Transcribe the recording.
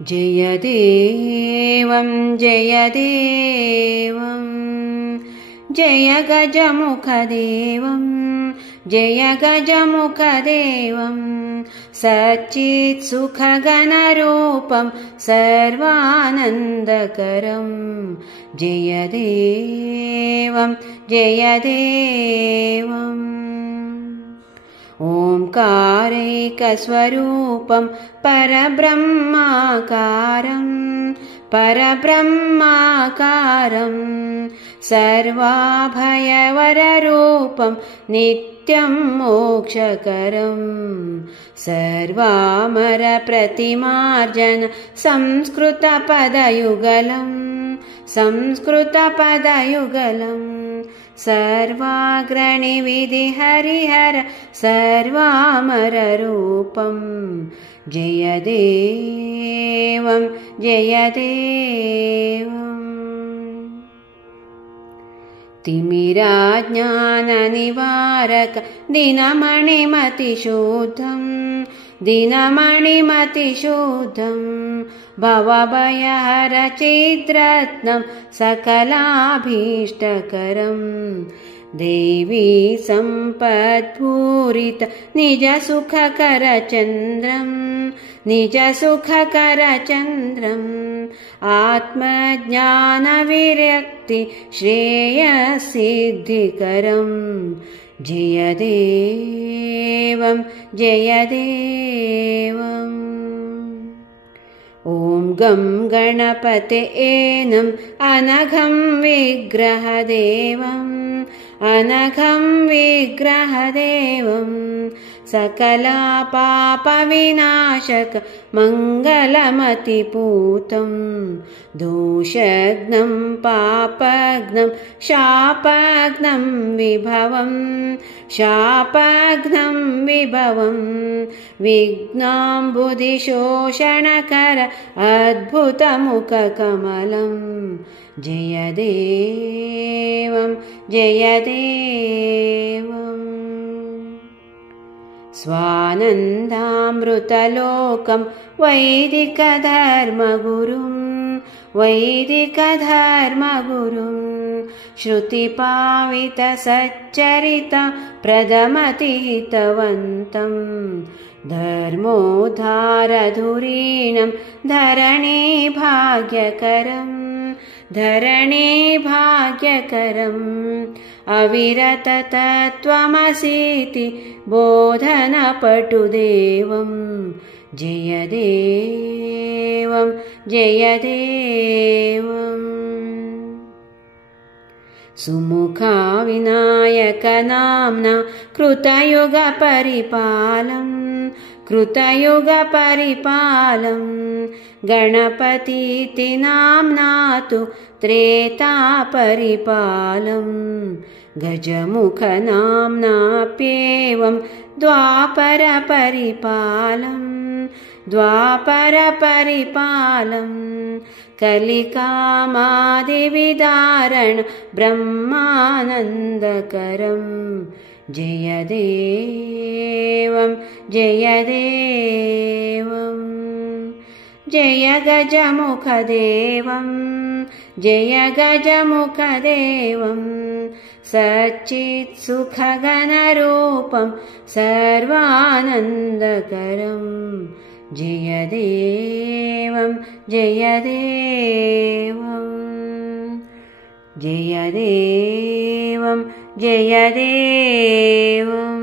जयदेवं जयदेवं जय गजमुखदेवं जय गजमुखदेवं सच्चित्सुखगणरूपं सर्वानन्दकरं जयदेवं जयदेवम् ओंकारैकस्वरूपं परब्रह्माकारं सर्वाभयवररूपं नित्यं मोक्षकरं सर्वामरप्रतिमार्जन संस्कृतपदयुगलं सर्वाग्रणिविधिहरिहर सर्वामररूपं जयदेवं जयदेवम् तिमिराज्ञाननिवारक दिनमणिमतिशुद्धं भवभयहर चिद्रत्नं सकलाभीष्टकरं देवी सम्पद्पूरित निजसुखकरचन्द्रम् आत्मज्ञानविरक्ति श्रेयसिद्धिकरं जयदेवं जयदेवम् ॐ गं गणपतेनं अनघं विग्रहदेवं सकलापापविनाशक मङ्गलमतिपूतं दोषघ्नं पापघ्नं शापघ्नं विभवं विघ्नाम्बुधिशोषणकर अद्भुतमुखकमलं जयदेवं जयदेवम् स्वानन्दामृतलोकं वैदिकधर्मगुरुं श्रुतिपावितसच्चरितं प्रदमतिहितवन्तं धर्मोद्धारधुरीणं धरणीभाग्यकरम् अविरततत्त्वमसीति बोधनपटुदेवं जयदेवं जयदेवम् सुमुखाविनायकनाम्ना कृतयुगपरिपालं गणपतीति नाम्ना तु त्रेतापरिपालं गजमुखनाम्नाप्येवं द्वापरपरिपालं कलिकामादिविदारण ब्रह्मानन्दकरं जयदेवं जयदेवम् जय गजमुखदेवं सच्चित्सुखगणरूपं सर्वानन्दकरं जयदेवं जयदेवं जयदेवं जयदेवम्